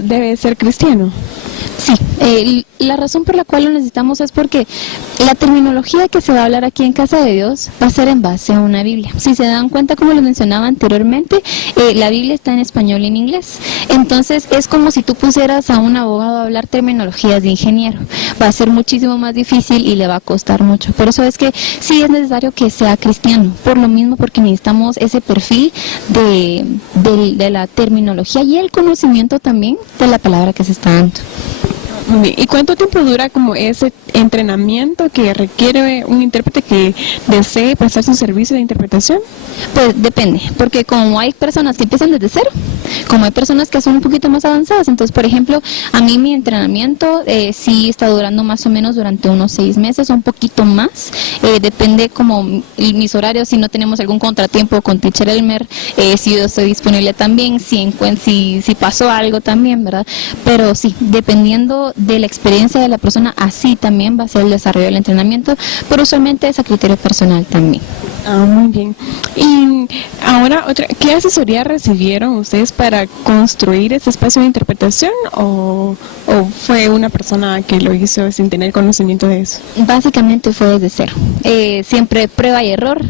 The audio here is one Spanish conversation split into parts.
Debe ser cristiano. Sí, la razón por la cual lo necesitamos es porque la terminología que se va a hablar aquí en Casa de Dios va a ser en base a una Biblia. Si se dan cuenta, como les mencionaba anteriormente, la Biblia está en español y en inglés. Entonces es como si tú pusieras a un abogado a hablar terminologías de ingeniero. Va a ser muchísimo más difícil y le va a costar mucho. Por eso es que sí es necesario que sea cristiano. Por lo mismo, porque necesitamos ese perfil de la terminología y el conocimiento también de la palabra que se está dando. Muy bien. ¿Y cuánto tiempo dura como ese entrenamiento que requiere un intérprete que desee prestar su servicio de interpretación? Pues depende, porque como hay personas que empiezan desde cero, como hay personas que son un poquito más avanzadas, entonces por ejemplo, a mí mi entrenamiento sí está durando más o menos durante unos 6 meses, un poquito más, depende como mis horarios, si no tenemos algún contratiempo con Teacher Elmer, si yo estoy disponible también, si pasó algo también, ¿verdad? Pero sí, dependiendo de la experiencia de la persona, así también va a ser el desarrollo del entrenamiento, pero usualmente es a criterio personal también. Ah, muy bien. Y ahora, ¿qué asesoría recibieron ustedes para construir ese espacio de interpretación o fue una persona que lo hizo sin tener conocimiento de eso? Básicamente fue desde cero. Siempre prueba y error,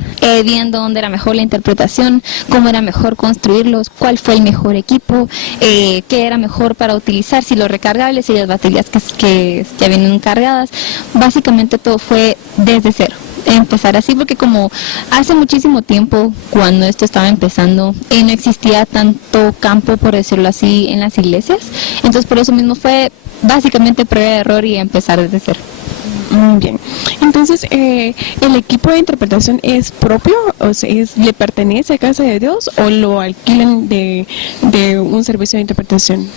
viendo dónde era mejor la interpretación, cómo era mejor construirlos, cuál fue el mejor equipo, qué era mejor para utilizar, si los recargables, si las baterías que ya vienen cargadas. Básicamente todo fue desde cero. Empezar así porque como hace muchísimo tiempo cuando esto estaba empezando no existía tanto campo, por decirlo así, en las iglesias, entonces por eso mismo fue básicamente prueba de error y empezar desde cero. Muy bien. Entonces, ¿el equipo de interpretación es propio? O sea, ¿le pertenece a Casa de Dios o lo alquilan de un servicio de interpretación?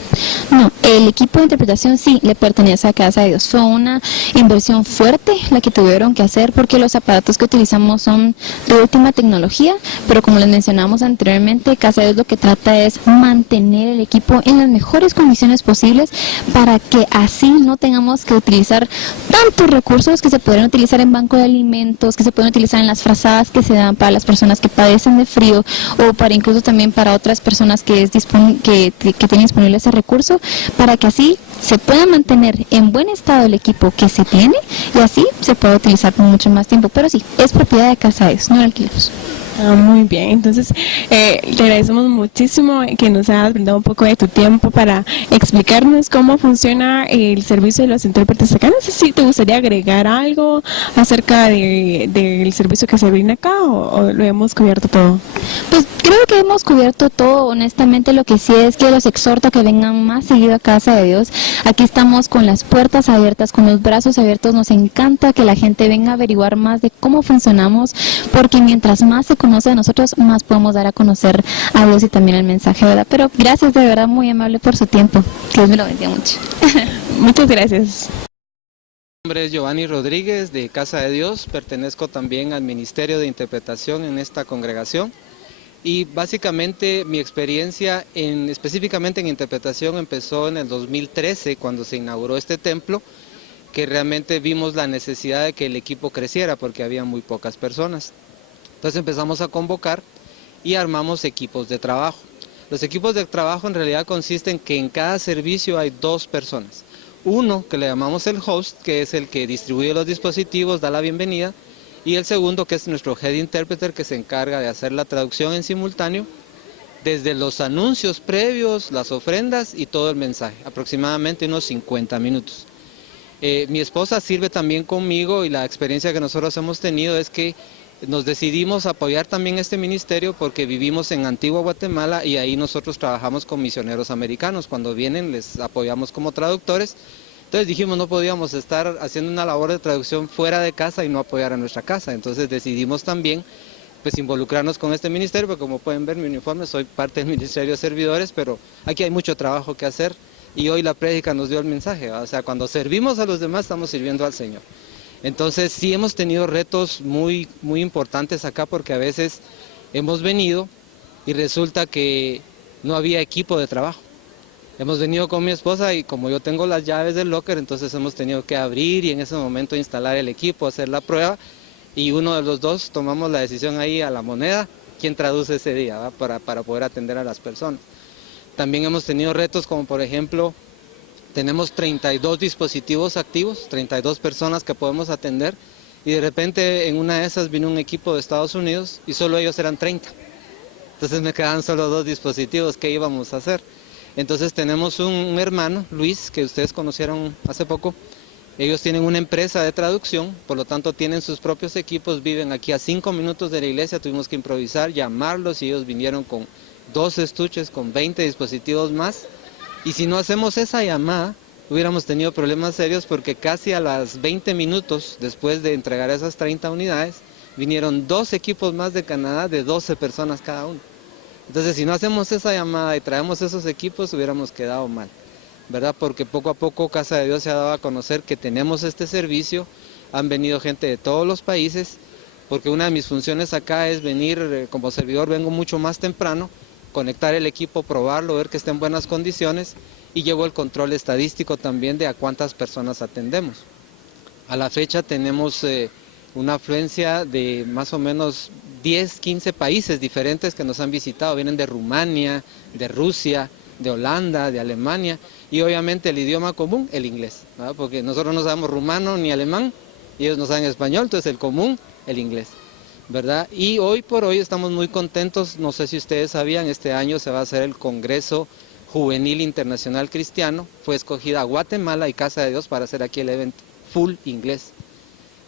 No, el equipo de interpretación sí le pertenece a Casa de Dios. Fue una inversión fuerte la que tuvieron que hacer porque los aparatos que utilizamos son de última tecnología, pero como les mencionamos anteriormente, Casa de Dios lo que trata es mantener el equipo en las mejores condiciones posibles para que así no tengamos que utilizar tantos recursos que se podrían utilizar en banco de alimentos, que se pueden utilizar en las frazadas que se dan para las personas que padecen de frío o para incluso también para otras personas que tienen disponible ese recurso, para que así se pueda mantener en buen estado el equipo que se tiene y así se pueda utilizar por mucho más tiempo. Pero sí, es propiedad de Casa de Dios, no lo alquilamos. Ah, muy bien, entonces te agradecemos muchísimo que nos hayas brindado un poco de tu tiempo para explicarnos cómo funciona el servicio de los intérpretes acá. No sé si te gustaría agregar algo acerca del servicio que se brinda acá o lo hemos cubierto todo. Pues creo que hemos cubierto todo, honestamente lo que sí es que los exhorto a que vengan más seguido a Casa de Dios. Aquí estamos con las puertas abiertas, con los brazos abiertos, nos encanta que la gente venga a averiguar más de cómo funcionamos, porque mientras más se conoce de nosotros, más podemos dar a conocer a Dios y también el mensaje, ¿verdad? Pero gracias, de verdad, muy amable por su tiempo, que Dios me lo bendiga mucho. Muchas gracias. Mi nombre es Giovanni Rodríguez de Casa de Dios, pertenezco también al Ministerio de Interpretación en esta congregación y básicamente mi experiencia específicamente en interpretación empezó en el 2013 cuando se inauguró este templo, que realmente vimos la necesidad de que el equipo creciera porque había muy pocas personas. Entonces empezamos a convocar y armamos equipos de trabajo. Los equipos de trabajo en realidad consisten que en cada servicio hay 2 personas. Uno que le llamamos el host, que es el que distribuye los dispositivos, da la bienvenida, y el segundo que es nuestro head interpreter, que se encarga de hacer la traducción en simultáneo desde los anuncios previos, las ofrendas y todo el mensaje, aproximadamente unos 50 minutos. Mi esposa sirve también conmigo y la experiencia que nosotros hemos tenido es que nos decidimos apoyar también este ministerio porque vivimos en Antigua Guatemala y ahí nosotros trabajamos con misioneros americanos. Cuando vienen les apoyamos como traductores. Entonces dijimos no podíamos estar haciendo una labor de traducción fuera de casa y no apoyar a nuestra casa. Entonces decidimos también pues involucrarnos con este ministerio, porque como pueden ver mi uniforme, soy parte del Ministerio de Servidores, pero aquí hay mucho trabajo que hacer y hoy la prédica nos dio el mensaje, ¿verdad? O sea, cuando servimos a los demás estamos sirviendo al Señor. Entonces sí hemos tenido retos muy importantes acá porque a veces hemos venido y resulta que no había equipo de trabajo. Hemos venido con mi esposa y como yo tengo las llaves del locker, entonces hemos tenido que abrir y en ese momento instalar el equipo, hacer la prueba y uno de los dos tomamos la decisión ahí a la moneda, quién traduce ese día, ¿verdad? Para poder atender a las personas. También hemos tenido retos como por ejemplo, tenemos 32 dispositivos activos, 32 personas que podemos atender y de repente en una de esas vino un equipo de Estados Unidos y solo ellos eran 30. Entonces me quedaban solo 2 dispositivos, ¿qué íbamos a hacer? Entonces tenemos un hermano, Luis, que ustedes conocieron hace poco. Ellos tienen una empresa de traducción, por lo tanto tienen sus propios equipos, viven aquí a 5 minutos de la iglesia, tuvimos que improvisar, llamarlos y ellos vinieron con 2 estuches, con 20 dispositivos más. Y si no hacemos esa llamada, hubiéramos tenido problemas serios porque casi a las 20 minutos después de entregar esas 30 unidades, vinieron 2 equipos más de Canadá de 12 personas cada uno. Entonces, si no hacemos esa llamada y traemos esos equipos, hubiéramos quedado mal, ¿verdad? Porque poco a poco Casa de Dios se ha dado a conocer que tenemos este servicio, han venido gente de todos los países, porque una de mis funciones acá es venir, como servidor vengo mucho más temprano, conectar el equipo, probarlo, ver que esté en buenas condiciones y llevo el control estadístico también de a cuántas personas atendemos. A la fecha tenemos una afluencia de más o menos 10, 15 países diferentes que nos han visitado, vienen de Rumania, de Rusia, de Holanda, de Alemania y obviamente el idioma común, el inglés, ¿verdad? Porque nosotros no sabemos rumano ni alemán, y ellos no saben español, entonces el común, el inglés, ¿verdad? Y hoy por hoy estamos muy contentos, no sé si ustedes sabían, este año se va a hacer el Congreso Juvenil Internacional Cristiano, fue escogida Guatemala y Casa de Dios para hacer aquí el evento full inglés.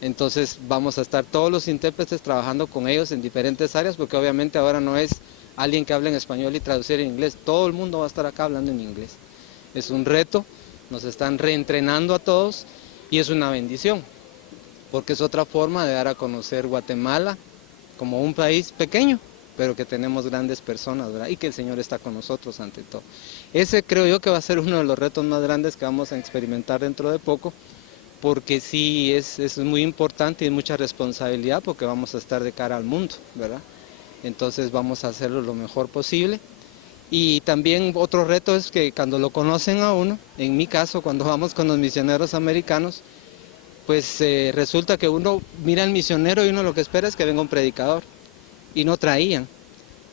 Entonces vamos a estar todos los intérpretes trabajando con ellos en diferentes áreas, porque obviamente ahora no es alguien que hable en español y traducir en inglés, todo el mundo va a estar acá hablando en inglés. Es un reto, nos están reentrenando a todos y es una bendición, porque es otra forma de dar a conocer Guatemala como un país pequeño, pero que tenemos grandes personas, ¿verdad? Y que el Señor está con nosotros ante todo. Ese creo yo que va a ser uno de los retos más grandes que vamos a experimentar dentro de poco, porque sí es muy importante y mucha responsabilidad porque vamos a estar de cara al mundo, ¿verdad? Entonces vamos a hacerlo lo mejor posible. Y también otro reto es que cuando lo conocen a uno, en mi caso cuando vamos con los misioneros americanos, pues resulta que uno mira al misionero y uno lo que espera es que venga un predicador, y no traían.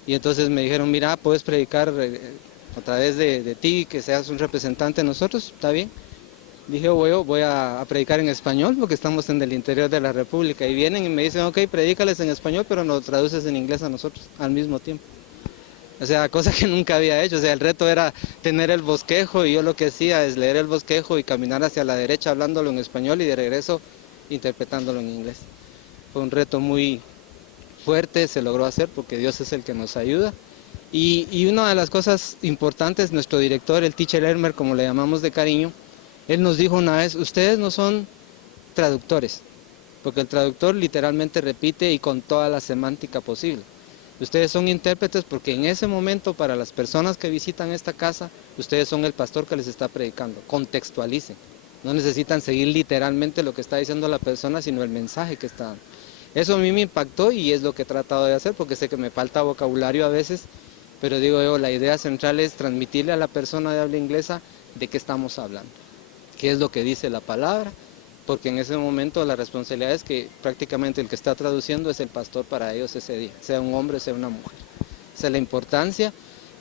Y entonces me dijeron, mira, puedes predicar a través de ti, que seas un representante de nosotros, está bien. Dije, voy a predicar en español porque estamos en el interior de la República. Y vienen y me dicen, ok, predícales en español, pero nos traduces en inglés a nosotros al mismo tiempo. O sea, cosa que nunca había hecho. O sea, el reto era tener el bosquejo y yo lo que hacía es leer el bosquejo y caminar hacia la derecha hablándolo en español y de regreso interpretándolo en inglés. Fue un reto muy fuerte, se logró hacer porque Dios es el que nos ayuda. Y una de las cosas importantes, nuestro director, el teacher Elmer, como le llamamos de cariño, él nos dijo una vez, ustedes no son traductores, porque el traductor literalmente repite y con toda la semántica posible. Ustedes son intérpretes porque en ese momento para las personas que visitan esta casa, ustedes son el pastor que les está predicando, contextualicen. No necesitan seguir literalmente lo que está diciendo la persona, sino el mensaje que está dando. Eso a mí me impactó y es lo que he tratado de hacer porque sé que me falta vocabulario a veces, pero digo yo, la idea central es transmitirle a la persona de habla inglesa de qué estamos hablando, qué es lo que dice la palabra, porque en ese momento la responsabilidad es que prácticamente el que está traduciendo es el pastor para ellos ese día, sea un hombre, sea una mujer. Esa es la importancia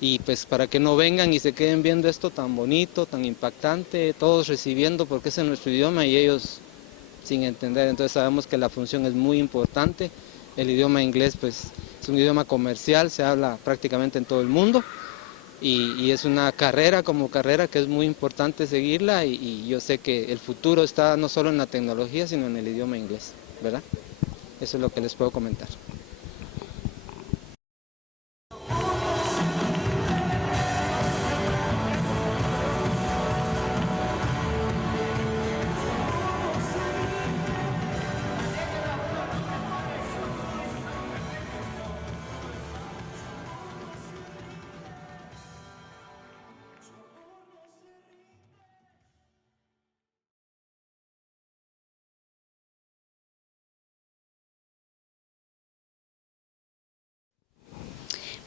y pues para que no vengan y se queden viendo esto tan bonito, tan impactante, todos recibiendo porque es en nuestro idioma y ellos sin entender. Entonces sabemos que la función es muy importante. El idioma inglés pues es un idioma comercial, se habla prácticamente en todo el mundo. Y es una carrera como carrera que es muy importante seguirla y yo sé que el futuro está no solo en la tecnología, sino en el idioma inglés, ¿verdad? Eso es lo que les puedo comentar.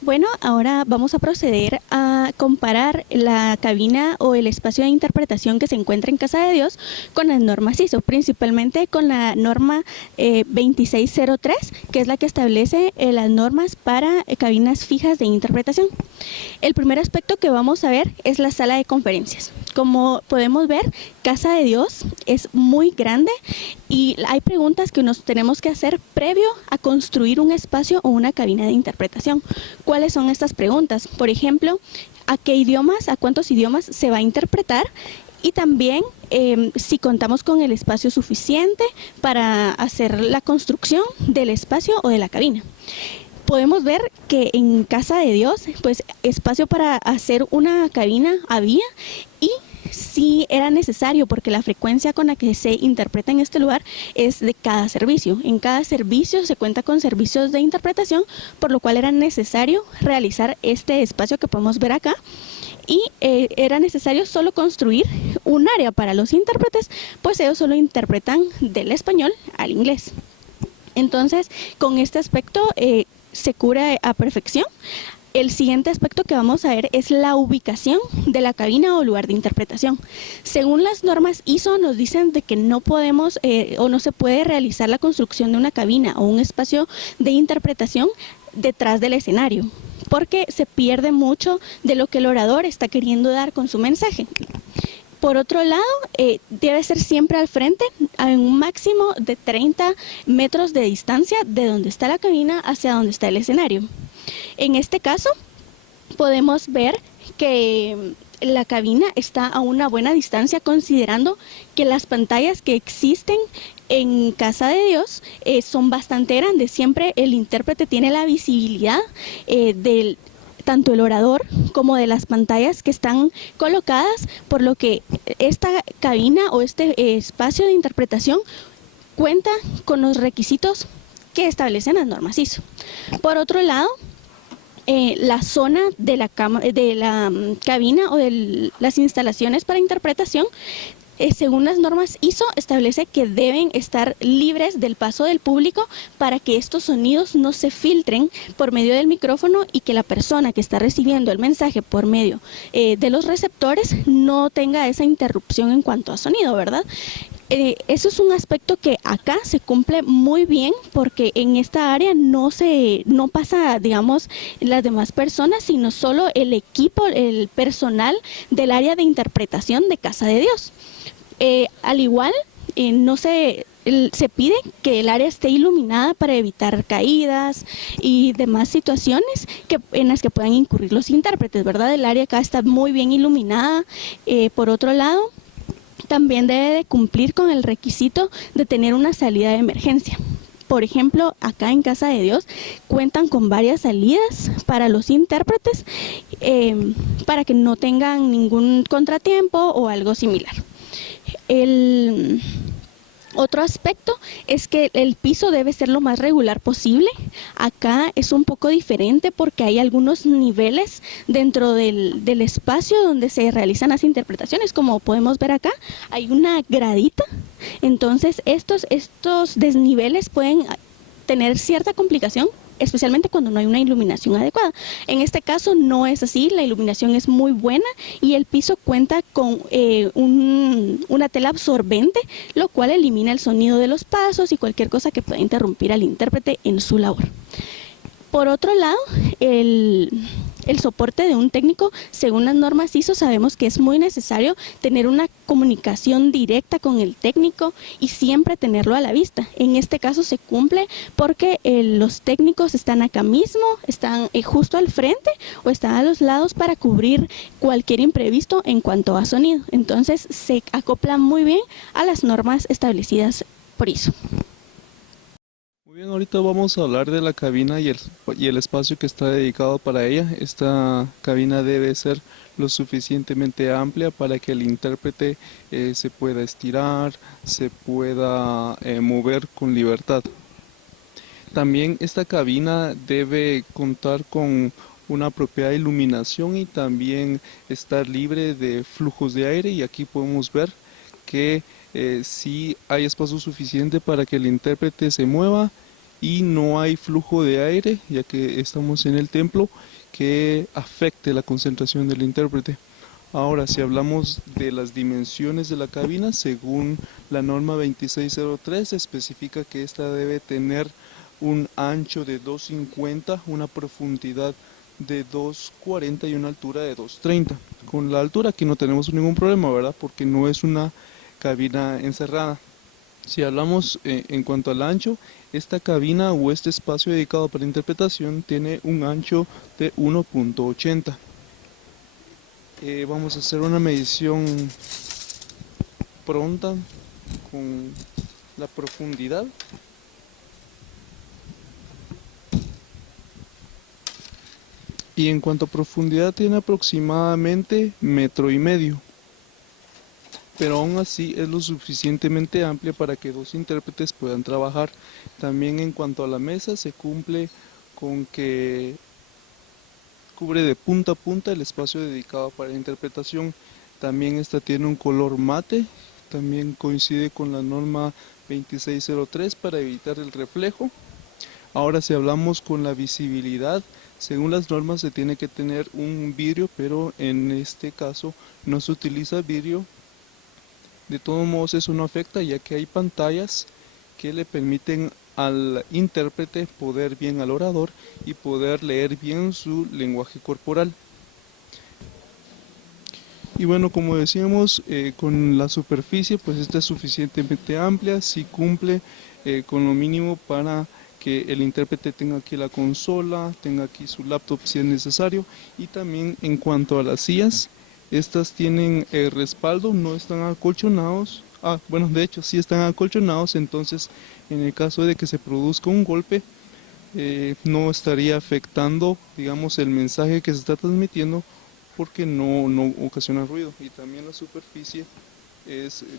Bueno, ahora vamos a proceder a comparar la cabina o el espacio de interpretación que se encuentra en Casa de Dios con las normas ISO, principalmente con la norma 2603, que es la que establece las normas para cabinas fijas de interpretación. El primer aspecto que vamos a ver es la sala de conferencias. Como podemos ver, Casa de Dios es muy grande y hay preguntas que nos tenemos que hacer previo a construir un espacio o una cabina de interpretación. ¿Cuáles son estas preguntas? Por ejemplo, ¿a qué idiomas, a cuántos idiomas se va a interpretar? Y también si contamos con el espacio suficiente para hacer la construcción del espacio o de la cabina. Podemos ver que en Casa de Dios, pues espacio para hacer una cabina había y sí era necesario porque la frecuencia con la que se interpreta en este lugar es de cada servicio. En cada servicio se cuenta con servicios de interpretación, por lo cual era necesario realizar este espacio que podemos ver acá. Y era necesario solo construir un área para los intérpretes, pues ellos solo interpretan del español al inglés. Entonces, con este aspecto se cubre a perfección. El siguiente aspecto que vamos a ver es la ubicación de la cabina o lugar de interpretación. Según las normas ISO nos dicen de que no podemos o no se puede realizar la construcción de una cabina o un espacio de interpretación detrás del escenario, porque se pierde mucho de lo que el orador está queriendo dar con su mensaje. Por otro lado, debe ser siempre al frente, a un máximo de 30 metros de distancia de donde está la cabina hacia donde está el escenario. En este caso, podemos ver que la cabina está a una buena distancia, considerando que las pantallas que existen en Casa de Dios son bastante grandes. Siempre el intérprete tiene la visibilidad del tanto el orador como de las pantallas que están colocadas, por lo que esta cabina o este espacio de interpretación cuenta con los requisitos que establecen las normas ISO. Por otro lado, la zona de la cabina o de las instalaciones para interpretación, según las normas ISO, establece que deben estar libres del paso del público para que estos sonidos no se filtren por medio del micrófono y que la persona que está recibiendo el mensaje por medio de los receptores no tenga esa interrupción en cuanto a sonido, ¿verdad? Eso es un aspecto que acá se cumple muy bien, porque en esta área no pasa, digamos, las demás personas, sino solo el equipo, el personal del área de interpretación de Casa de Dios. Al igual, se pide que el área esté iluminada para evitar caídas y demás situaciones en las que puedan incurrir los intérpretes, ¿verdad? El área acá está muy bien iluminada. Por otro lado, también debe de cumplir con el requisito de tener una salida de emergencia. Por ejemplo, acá en Casa de Dios cuentan con varias salidas para los intérpretes para que no tengan ningún contratiempo o algo similar. El otro aspecto es que el piso debe ser lo más regular posible. Acá es un poco diferente porque hay algunos niveles dentro del espacio donde se realizan las interpretaciones. Como podemos ver acá, hay una gradita. Entonces estos desniveles pueden tener cierta complicación, especialmente cuando no hay una iluminación adecuada. En este caso no es así, la iluminación es muy buena y el piso cuenta con una tela absorbente, lo cual elimina el sonido de los pasos y cualquier cosa que pueda interrumpir al intérprete en su labor. Por otro lado, el soporte de un técnico, según las normas ISO, sabemos que es muy necesario tener una comunicación directa con el técnico y siempre tenerlo a la vista. En este caso se cumple porque los técnicos están acá mismo, están justo al frente o están a los lados para cubrir cualquier imprevisto en cuanto a sonido. Entonces se acopla muy bien a las normas establecidas por ISO. Muy bien, ahorita vamos a hablar de la cabina y el espacio que está dedicado para ella. Esta cabina debe ser lo suficientemente amplia para que el intérprete se pueda estirar, se pueda mover con libertad. También esta cabina debe contar con una apropiada iluminación y también estar libre de flujos de aire, y aquí podemos ver que sí hay espacio suficiente para que el intérprete se mueva y no hay flujo de aire, ya que estamos en el templo, que afecte la concentración del intérprete. Ahora, si hablamos de las dimensiones de la cabina, según la norma 2603, especifica que esta debe tener un ancho de 2,50, una profundidad de 2,40 y una altura de 2,30. Con la altura aquí no tenemos ningún problema, ¿verdad? Porque no es una cabina encerrada. Si hablamos en cuanto al ancho, esta cabina o este espacio dedicado para interpretación tiene un ancho de 1,80. Vamos a hacer una medición pronta con la profundidad. Y en cuanto a profundidad tiene aproximadamente 1,5 metros. Pero aún así es lo suficientemente amplia para que 2 intérpretes puedan trabajar. También en cuanto a la mesa se cumple con que cubre de punta a punta el espacio dedicado para la interpretación. También esta tiene un color mate, también coincide con la norma 2603 para evitar el reflejo. Ahora si hablamos con la visibilidad, según las normas se tiene que tener un vidrio, pero en este caso no se utiliza vidrio. De todos modos eso no afecta, ya que hay pantallas que le permiten al intérprete poder bien al orador y poder leer bien su lenguaje corporal. Y bueno, como decíamos, con la superficie, pues esta es suficientemente amplia, sí cumple con lo mínimo para que el intérprete tenga aquí la consola, tenga aquí su laptop si es necesario. Y también en cuanto a las sillas, estas tienen respaldo, no están acolchonados. Bueno, de hecho sí están acolchonados, entonces en el caso de que se produzca un golpe, no estaría afectando, digamos, el mensaje que se está transmitiendo, porque no ocasiona ruido. Y también la superficie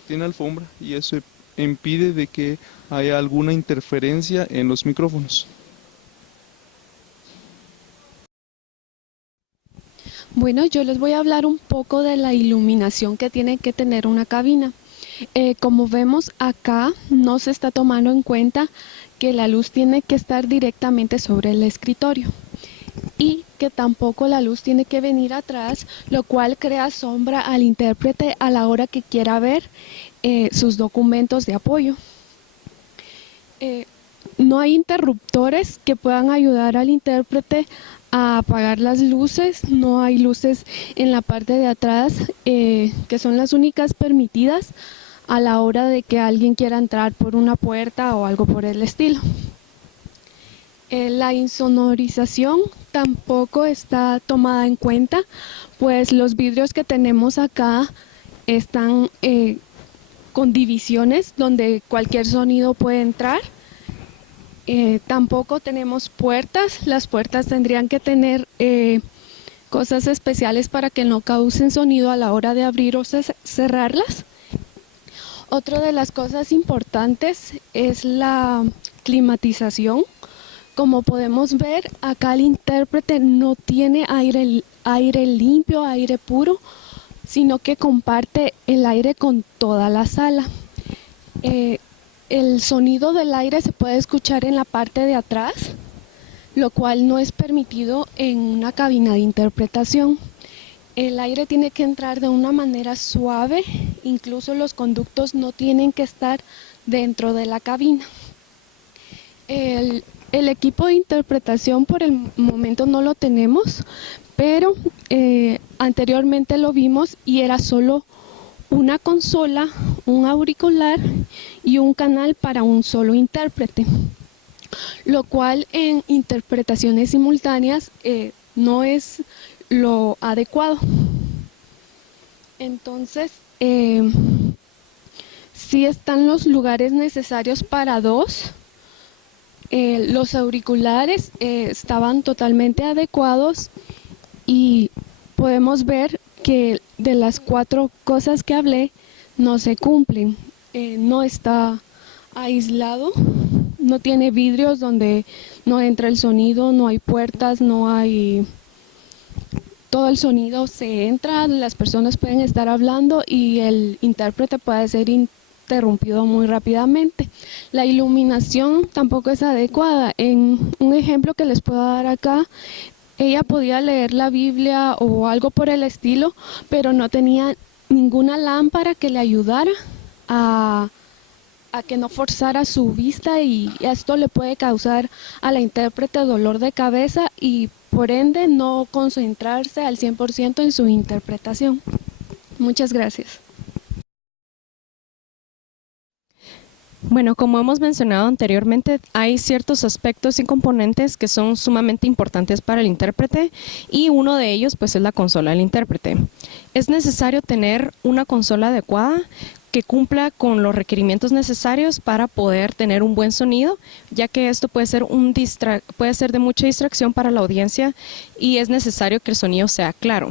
tiene alfombra y eso impide de que haya alguna interferencia en los micrófonos. Bueno, yo les voy a hablar un poco de la iluminación que tiene que tener una cabina. Como vemos acá, no se está tomando en cuenta que la luz tiene que estar directamente sobre el escritorio y que tampoco la luz tiene que venir atrás, lo cual crea sombra al intérprete a la hora que quiera ver sus documentos de apoyo. No hay interruptores que puedan ayudar al intérprete a apagar las luces, no hay luces en la parte de atrás que son las únicas permitidas a la hora de que alguien quiera entrar por una puerta o algo por el estilo. La insonorización tampoco está tomada en cuenta, pues los vidrios que tenemos acá están con divisiones donde cualquier sonido puede entrar. Tampoco tenemos puertas, las puertas tendrían que tener cosas especiales para que no causen sonido a la hora de abrir o cerrarlas. Otra de las cosas importantes es la climatización. Como podemos ver, acá el intérprete no tiene aire limpio, aire puro, sino que comparte el aire con toda la sala. El sonido del aire se puede escuchar en la parte de atrás, lo cual no es permitido en una cabina de interpretación. El aire tiene que entrar de una manera suave, incluso los conductos no tienen que estar dentro de la cabina. El equipo de interpretación por el momento no lo tenemos, pero anteriormente lo vimos y era solo una consola, un auricular y un canal para un solo intérprete, lo cual en interpretaciones simultáneas no es lo adecuado. Entonces, sí están los lugares necesarios para dos. Los auriculares estaban totalmente adecuados y podemos ver que de las 4 cosas que hablé no se cumplen. No está aislado, no tiene vidrios donde no entra el sonido, no hay puertas, no hay... Todo el sonido se entra, las personas pueden estar hablando y el intérprete puede ser interrumpido muy rápidamente. La iluminación tampoco es adecuada. En un ejemplo que les puedo dar acá, ella podía leer la Biblia o algo por el estilo, pero no tenía ninguna lámpara que le ayudara a que no forzara su vista, y esto le puede causar a la intérprete dolor de cabeza y por ende no concentrarse al 100% en su interpretación. Muchas gracias. Bueno, como hemos mencionado anteriormente, hay ciertos aspectos y componentes que son sumamente importantes para el intérprete, y uno de ellos pues es la consola del intérprete. Es necesario tener una consola adecuada que cumpla con los requerimientos necesarios para poder tener un buen sonido, ya que esto puede ser de mucha distracción para la audiencia y es necesario que el sonido sea claro.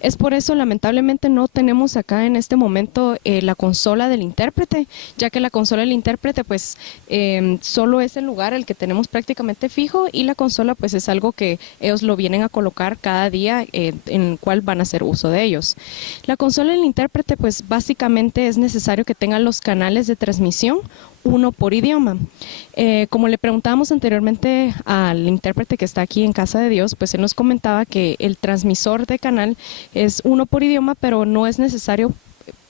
Es por eso, lamentablemente, no tenemos acá en este momento la consola del intérprete, ya que la consola del intérprete pues solo es el lugar al que tenemos prácticamente fijo, y la consola pues es algo que ellos lo vienen a colocar cada día en el cual van a hacer uso de ellos. La consola del intérprete pues básicamente es necesario que tengan los canales de transmisión, uno por idioma. Como le preguntábamos anteriormente al intérprete que está aquí en Casa de Dios, pues él nos comentaba que el transmisor de canal es uno por idioma, pero no es necesario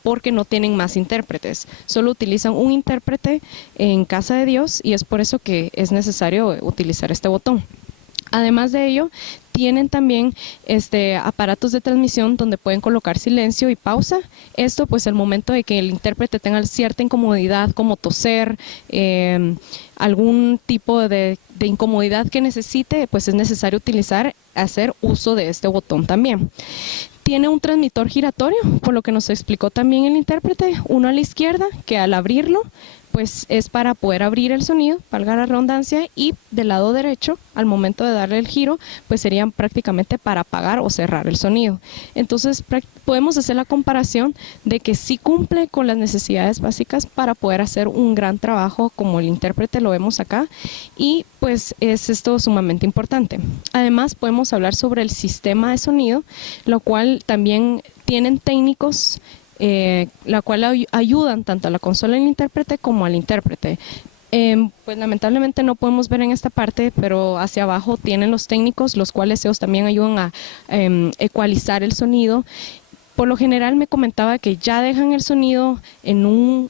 porque no tienen más intérpretes. Solo utilizan un intérprete en Casa de Dios y es por eso que es necesario utilizar este botón. Además de ello, tienen también aparatos de transmisión donde pueden colocar silencio y pausa. Esto pues el momento de que el intérprete tenga cierta incomodidad como toser, algún tipo de incomodidad que necesite, pues es necesario hacer uso de este botón también. Tiene un transmisor giratorio, por lo que nos explicó también el intérprete, uno a la izquierda, que al abrirlo pues es para poder abrir el sonido, valga la redundancia, y del lado derecho, al momento de darle el giro, pues serían prácticamente para apagar o cerrar el sonido. Entonces podemos hacer la comparación de que sí cumple con las necesidades básicas para poder hacer un gran trabajo como el intérprete lo vemos acá, y pues es esto sumamente importante. Además podemos hablar sobre el sistema de sonido, lo cual también tienen técnicos la cual ayudan tanto a la consola del intérprete como al intérprete. Pues lamentablemente no podemos ver en esta parte, pero hacia abajo tienen los técnicos, los cuales ellos también ayudan a ecualizar el sonido. Por lo general me comentaba que ya dejan el sonido en un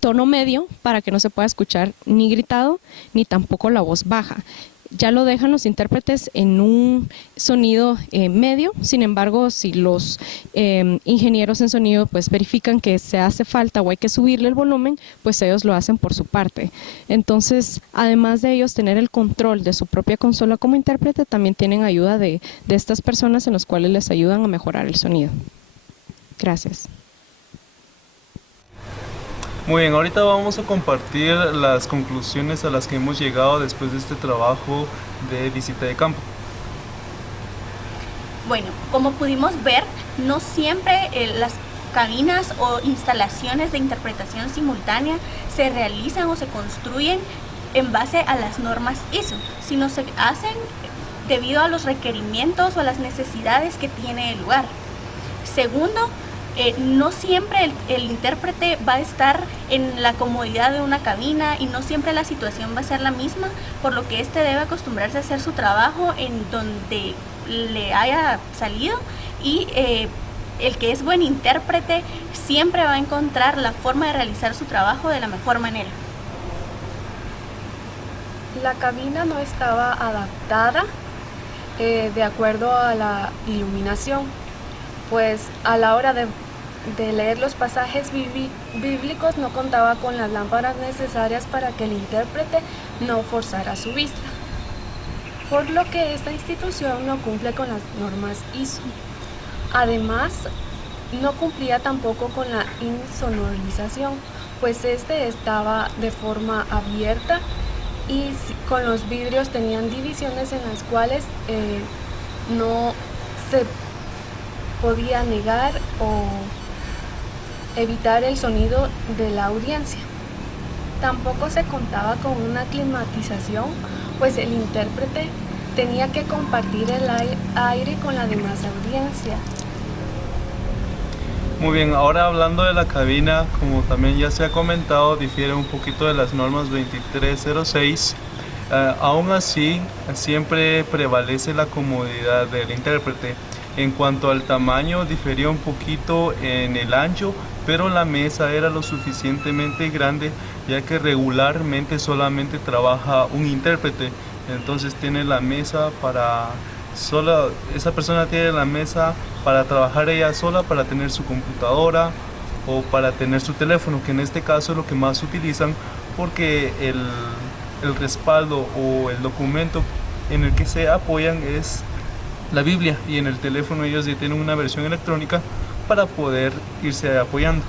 tono medio para que no se pueda escuchar ni gritado ni tampoco la voz baja. Ya lo dejan los intérpretes en un sonido medio. Sin embargo, si los ingenieros en sonido pues verifican que se hace falta o hay que subirle el volumen, pues ellos lo hacen por su parte. Entonces, además de ellos tener el control de su propia consola como intérprete, también tienen ayuda de estas personas en los cuales les ayudan a mejorar el sonido. Gracias. Muy bien, ahorita vamos a compartir las conclusiones a las que hemos llegado después de este trabajo de visita de campo. Bueno, como pudimos ver, no siempre las cabinas o instalaciones de interpretación simultánea se realizan o se construyen en base a las normas ISO, sino se hacen debido a los requerimientos o a las necesidades que tiene el lugar. Segundo, no siempre el intérprete va a estar en la comodidad de una cabina y no siempre la situación va a ser la misma, por lo que debe acostumbrarse a hacer su trabajo en donde le haya salido, y el que es buen intérprete siempre va a encontrar la forma de realizar su trabajo de la mejor manera. La cabina no estaba adaptada de acuerdo a la iluminación, pues a la hora de leer los pasajes bíblicos no contaba con las lámparas necesarias para que el intérprete no forzara su vista, por lo que esta institución no cumple con las normas ISO. Además, no cumplía tampoco con la insonorización, pues estaba de forma abierta y con los vidrios tenían divisiones en las cuales no se podía negar o evitar el sonido de la audiencia. Tampoco se contaba con una climatización, pues el intérprete tenía que compartir el aire con la demás audiencia. Muy bien, ahora hablando de la cabina, como también ya se ha comentado, difiere un poquito de las normas 2306. Aún así, siempre prevalece la comodidad del intérprete. En cuanto al tamaño, difería un poquito en el ancho, pero la mesa era lo suficientemente grande, ya que regularmente solamente trabaja un intérprete. Entonces tiene la mesa para... esa persona tiene la mesa para trabajar ella sola, para tener su computadora o para tener su teléfono, que en este caso es lo que más utilizan, porque el respaldo o el documento en el que se apoyan es la Biblia, y en el teléfono ellos ya tienen una versión electrónica para poder irse apoyando.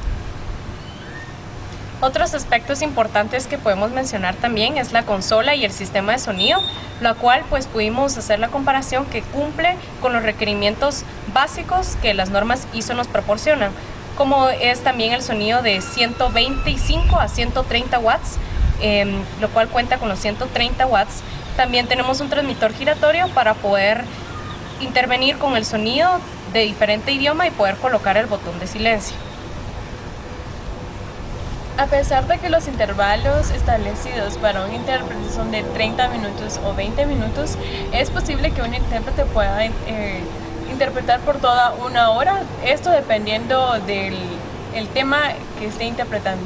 Otros aspectos importantes que podemos mencionar también es la consola y el sistema de sonido, la cual pues pudimos hacer la comparación que cumple con los requerimientos básicos que las normas ISO nos proporcionan, como es también el sonido de 125 a 130 watts, lo cual cuenta con los 130 watts. También tenemos un transmisor giratorio para poder intervenir con el sonido de diferente idioma y poder colocar el botón de silencio. A pesar de que los intervalos establecidos para un intérprete son de 30 minutos o 20 minutos, es posible que un intérprete pueda interpretar por toda una hora, esto dependiendo del tema que esté interpretando.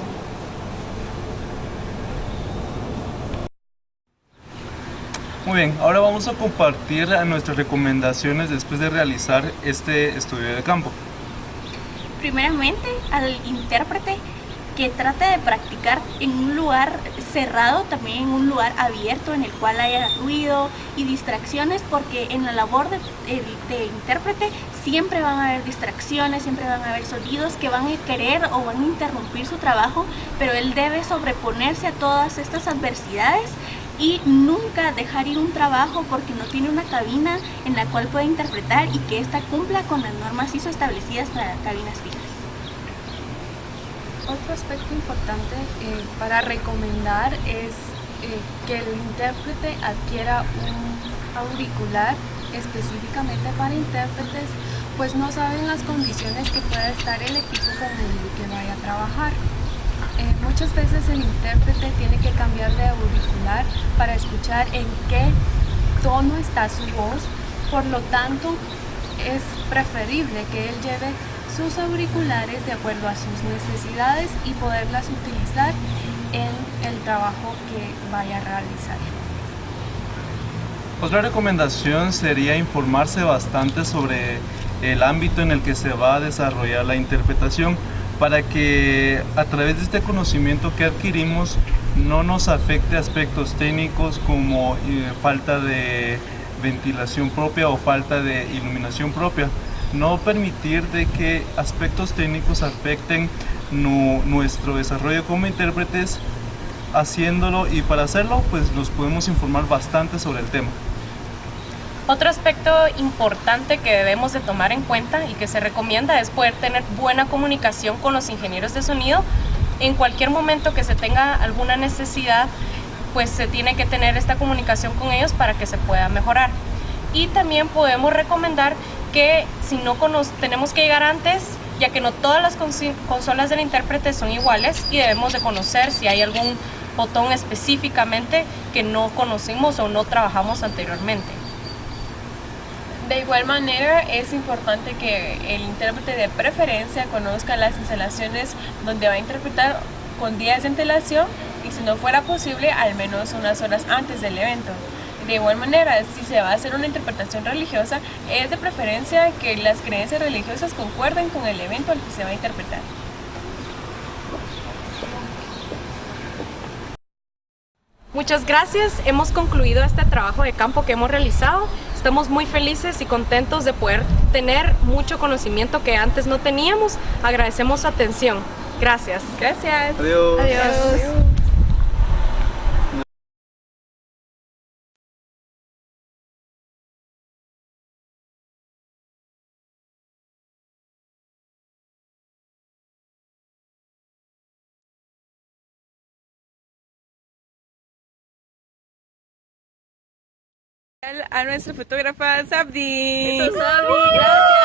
Muy bien, ahora vamos a compartir nuestras recomendaciones después de realizar este estudio de campo. Primeramente, al intérprete que trate de practicar en un lugar cerrado, también en un lugar abierto en el cual haya ruido y distracciones, porque en la labor de intérprete siempre van a haber distracciones, siempre van a haber sonidos que van a querer o van a interrumpir su trabajo, pero él debe sobreponerse a todas estas adversidades y nunca dejar ir un trabajo porque no tiene una cabina en la cual pueda interpretar y que ésta cumpla con las normas ISO establecidas para cabinas fijas. Otro aspecto importante para recomendar es que el intérprete adquiera un auricular específicamente para intérpretes, pues no saben las condiciones que pueda estar el equipo con el que vaya a trabajar. Muchas veces el intérprete tiene que cambiar de auricular para escuchar en qué tono está su voz, por lo tanto es preferible que él lleve sus auriculares de acuerdo a sus necesidades y poderlas utilizar en el trabajo que vaya a realizar. Otra recomendación sería informarse bastante sobre el ámbito en el que se va a desarrollar la interpretación, para que a través de este conocimiento que adquirimos no nos afecte aspectos técnicos como falta de ventilación propia o falta de iluminación propia. No permitir de que aspectos técnicos afecten nuestro desarrollo como intérpretes haciéndolo, y para hacerlo pues nos podemos informar bastante sobre el tema. Otro aspecto importante que debemos de tomar en cuenta y que se recomienda es poder tener buena comunicación con los ingenieros de sonido. En cualquier momento que se tenga alguna necesidad, pues se tiene que tener esta comunicación con ellos para que se pueda mejorar. Y también podemos recomendar que si no tenemos que llegar antes, ya que no todas las consolas del intérprete son iguales y debemos de conocer si hay algún botón específicamente que no conocimos o no trabajamos anteriormente. De igual manera, es importante que el intérprete de preferencia conozca las instalaciones donde va a interpretar con días de antelación y, si no fuera posible, al menos unas horas antes del evento. De igual manera, si se va a hacer una interpretación religiosa, es de preferencia que las creencias religiosas concuerden con el evento al que se va a interpretar. Muchas gracias, hemos concluido este trabajo de campo que hemos realizado. Estamos muy felices y contentos de poder tener mucho conocimiento que antes no teníamos. Agradecemos su atención. Gracias. Gracias. Adiós. Adiós. A nuestra fotógrafa Sabdi. Eso, Sabdi, gracias.